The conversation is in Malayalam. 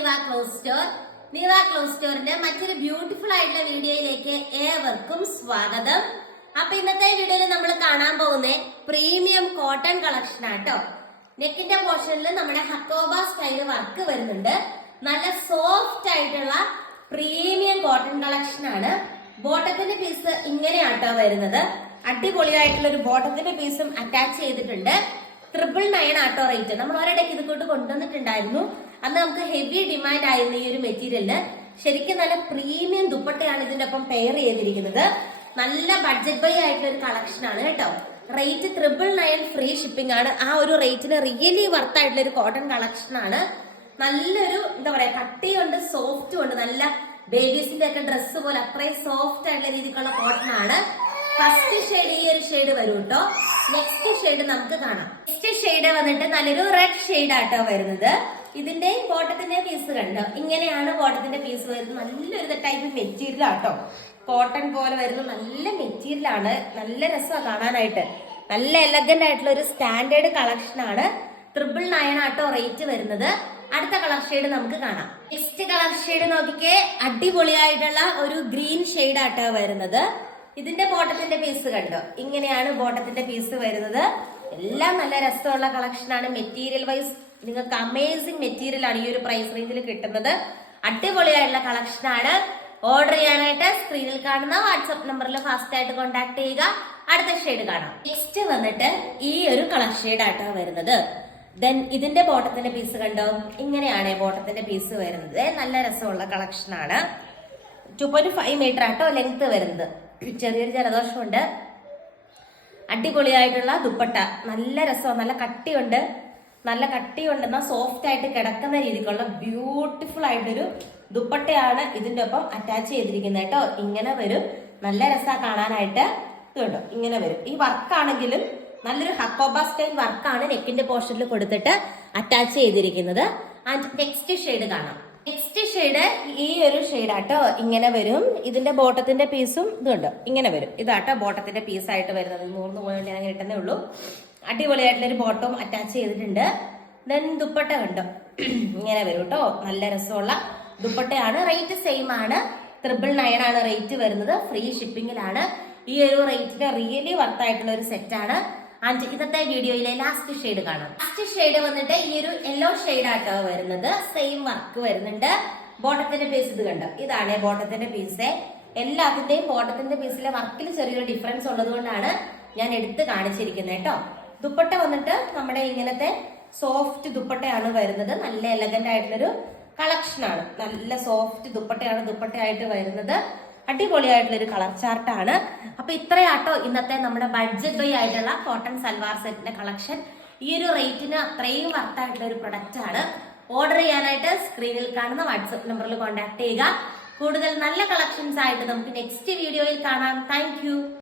നിവ ക്ലോത്ത് സ്റ്റോർ. നിവ ക്ലോത്ത് സ്റ്റോറിന്റെ മറ്റൊരു ബ്യൂട്ടിഫുൾ ആയിട്ടുള്ള വീഡിയോയിലേക്ക് ഏവർക്കും സ്വാഗതം. അപ്പൊ ഇന്നത്തെ വീഡിയോയിൽ നമ്മൾ കാണാൻ പോകുന്ന പ്രീമിയം കോട്ടൺ കളക്ഷൻ ആട്ടോ. നെക്കിന്റെ പോർഷനിൽ നമ്മുടെ ഹക്കോബ സ്റ്റൈൽ വർക്ക് വരുന്നുണ്ട്. നല്ല സോഫ്റ്റ് ആയിട്ടുള്ള പ്രീമിയം കോട്ടൺ കളക്ഷൻ ആണ്. ബോട്ടത്തിന്റെ പീസ് ഇങ്ങനെയാട്ടോ വരുന്നത്. അടിപൊളിയായിട്ടുള്ള ഒരു ബോട്ടത്തിന്റെ പീസും അറ്റാച്ച് ചെയ്തിട്ടുണ്ട്. 999 ആട്ടോ റേറ്റ്. നമ്മൾ ഒരിടയ്ക്ക് ഇത് കൊണ്ട് കൊണ്ടുവന്നിട്ടുണ്ടായിരുന്നു. അന്ന് നമുക്ക് ഹെവി ഡിമാൻഡ് ആയിരുന്നു ഈ ഒരു മെറ്റീരിയലിന്. ശരിക്കും നല്ല പ്രീമിയം ദുപ്പട്ടയാണ് ഇതിന്റെ ഒപ്പം പെയർ ചെയ്തിരിക്കുന്നത്. നല്ല ബഡ്ജറ്റ് ബൈ ആയിട്ടുള്ള ഒരു കളക്ഷൻ ആണ് കേട്ടോ. റേറ്റ് 999 ഫ്രീ ഷിപ്പിംഗ് ആണ്. ആ ഒരു റേറ്റിന് റിയലി വർത്ത് ആയിട്ടുള്ള ഒരു കോട്ടൺ കളക്ഷൻ ആണ്. നല്ലൊരു എന്താ പറയാ, കട്ടിയുണ്ട്, സോഫ്റ്റും ഉണ്ട്. നല്ല ബേബീസിന്റെ ഒക്കെ ഡ്രസ്സ് പോലെ അത്രയും സോഫ്റ്റ് ആയിട്ടുള്ള രീതിക്കുള്ള കോട്ടൺ ആണ്. ഫസ്റ്റ് ഷെയ്ഡ് ഈ ഒരു ഷെയ്ഡ് വരും കേട്ടോ. നെക്സ്റ്റ് ഷെയ്ഡ് നമുക്ക് കാണാം. നെക്സ്റ്റ് ഷെയ്ഡ് വന്നിട്ട് നല്ലൊരു റെഡ് ഷെയ്ഡ് ആട്ടോ വരുന്നത്. ഇതിന്റെ ബോട്ടത്തിന്റെ പീസ് കണ്ടോ, ഇങ്ങനെയാണ് ബോട്ടത്തിന്റെ പീസ് വരുന്നത്. നല്ലൊരു ടൈപ്പ് മെറ്റീരിയൽ ആട്ടോ. കോട്ടൺ പോലെ വരുന്ന നല്ല മെറ്റീരിയൽ ആണ്. നല്ല രസമാണ് കാണാനായിട്ട്. നല്ല എലഗന്റ് ആയിട്ടുള്ള ഒരു സ്റ്റാൻഡേർഡ് കളക്ഷൻ ആണ്. 999 ആട്ടോ റേറ്റ് വരുന്നത്. അടുത്ത കളർ ഷെയ്ഡ് നമുക്ക് കാണാം. നെക്സ്റ്റ് കളർ ഷെയ്ഡ് നോക്കിക്കേ, അടിപൊളിയായിട്ടുള്ള ഒരു ഗ്രീൻ ഷെയ്ഡ് ആട്ടോ വരുന്നത്. ഇതിന്റെ ബോട്ടത്തിന്റെ പീസ് കണ്ടോ, ഇങ്ങനെയാണ് ബോട്ടത്തിന്റെ പീസ് വരുന്നത്. എല്ലാം നല്ല രസമുള്ള കളക്ഷൻ ആണ്. മെറ്റീരിയൽ വൈസ് നിങ്ങൾക്ക് അമേസിംഗ് മെറ്റീരിയൽ ആണ് ഈ ഒരു പ്രൈസ് റേഞ്ചിൽ കിട്ടുന്നത്. അടിപൊളിയായിട്ടുള്ള കളക്ഷൻ ആണ്. ഓർഡർ ചെയ്യാനായിട്ട് സ്ക്രീനിൽ കാണുന്ന വാട്സ്ആപ്പ് നമ്പറിൽ ഫാസ്റ്റ് ആയിട്ട് കോൺടാക്ട് ചെയ്യുക. അടുത്ത ഷെയ്ഡ് കാണാം. നെക്സ്റ്റ് വന്നിട്ട് ഈ ഒരു കളർ ഷെയ്ഡ് ആട്ടോ വരുന്നത്. ദെൻ ഇതിന്റെ ബോട്ടത്തിന്റെ പീസ് കണ്ടോ, ഇങ്ങനെയാണ് ബോട്ടത്തിന്റെ പീസ് വരുന്നത്. നല്ല രസമുള്ള കളക്ഷൻ ആണ്. 2.5 മീറ്റർ ആട്ടോ ലെങ്ത് വരുന്നത്. ചെറിയൊരു ജലദോഷമുണ്ട്. അടിപൊളിയായിട്ടുള്ള ദുപ്പട്ട, നല്ല രസം, നല്ല കട്ടിയുണ്ട്. നല്ല കട്ടിയുണ്ടെന്നാൽ സോഫ്റ്റ് ആയിട്ട് കിടക്കുന്ന രീതിക്കുള്ള ബ്യൂട്ടിഫുൾ ആയിട്ടൊരു ദുപ്പട്ടയാണ് ഇതിന്റെ ഒപ്പം അറ്റാച്ച് ചെയ്തിരിക്കുന്നത് കേട്ടോ. ഇങ്ങനെ വരും. നല്ല രസമാണ് കാണാനായിട്ട്. ഇതുണ്ടോ, ഇങ്ങനെ വരും. ഈ വർക്കാണെങ്കിലും നല്ലൊരു ഹക്കോബ സ്റ്റൈൽ വർക്കാണ് നെക്കിന്റെ പോർഷനിൽ കൊടുത്തിട്ട് അറ്റാച്ച് ചെയ്തിരിക്കുന്നത്. ആൻഡ് നെക്സ്റ്റ് ഷെയ്ഡ് കാണാം. നെക്സ്റ്റ് ഷെയ്ഡ് ഈ ഒരു ഷെയ്ഡ് ആട്ടോ, ഇങ്ങനെ വരും. ഇതിന്റെ ബോട്ടത്തിന്റെ പീസും ഇതുണ്ട്, ഇങ്ങനെ വരും. ഇതാട്ടോ ബോട്ടത്തിന്റെ പീസായിട്ട് വരുന്നത്. 100 പോയിന്റ് ഞാൻ കിട്ടുന്നേ ഉള്ളൂ. അടിപൊളിയായിട്ടുള്ള ഒരു ബോട്ടവും അറ്റാച്ച് ചെയ്തിട്ടുണ്ട്. ദെൻ ദുപ്പട്ട കണ്ടോ, ഇങ്ങനെ വരും കേട്ടോ. നല്ല രസമുള്ള ദുപ്പട്ടയാണ്. റേറ്റ് സെയിം ആണ്. 999 ആണ് റേറ്റ് വരുന്നത്. ഫ്രീ ഷിപ്പിംഗിലാണ്. ഈ ഒരു റേറ്റിന് റിയലി വർത്ത് ആയിട്ടുള്ള ഒരു സെറ്റ് ആണ്. ആൻഡ് ഇന്നത്തെ വീഡിയോയിലെ ലാസ്റ്റ് ഷെയ്ഡ് കാണാം. ലാസ്റ്റ് ഷെയ്ഡ് വന്നിട്ട് ഈ ഒരു യെല്ലോ ഷെയ്ഡ് ആട്ടോ വരുന്നത്. സെയിം വർക്ക് വരുന്നുണ്ട്. ബോട്ടത്തിന്റെ പീസ് ഇത് കണ്ടോ, ഇതാണ് ബോട്ടത്തിന്റെ പീസ്. എല്ലാത്തിന്റെയും ബോട്ടത്തിന്റെ പീസിലെ വർക്കിൽ ചെറിയൊരു ഡിഫറൻസ് ഉള്ളത് കൊണ്ടാണ് ഞാൻ എടുത്ത് കാണിച്ചിരിക്കുന്നത് കേട്ടോ. ദുപ്പട്ട വന്നിട്ട് നമ്മുടെ ഇങ്ങനത്തെ സോഫ്റ്റ് ദുപ്പട്ടയാണ് വരുന്നത്. നല്ല എലഗന്റ് ആയിട്ടുള്ളൊരു കളക്ഷൻ ആണ്. നല്ല സോഫ്റ്റ് ദുപ്പട്ടയാണ് ദുപ്പട്ടയായിട്ട് വരുന്നത്. അടിപൊളിയായിട്ടുള്ള ഒരു കളർ ചാർട്ടാണ്. അപ്പൊ ഇത്രയാട്ടോ ഇന്നത്തെ നമ്മുടെ ബഡ്ജറ്റ് ബൈ ആയിട്ടുള്ള കോട്ടൺ സൽവാർ സെറ്റിന്റെ കളക്ഷൻ. ഈ ഒരു റേറ്റിന് അത്രയും വർത്തായിട്ടുള്ള ഒരു പ്രൊഡക്റ്റ് ആണ്. ഓർഡർ ചെയ്യാനായിട്ട് സ്ക്രീനിൽ കാണുന്ന വാട്സ്ആപ്പ് നമ്പറിൽ കോൺടാക്ട് ചെയ്യുക. കൂടുതൽ നല്ല കളക്ഷൻസ് ആയിട്ട് നമുക്ക് നെക്സ്റ്റ് വീഡിയോയിൽ കാണാം. താങ്ക്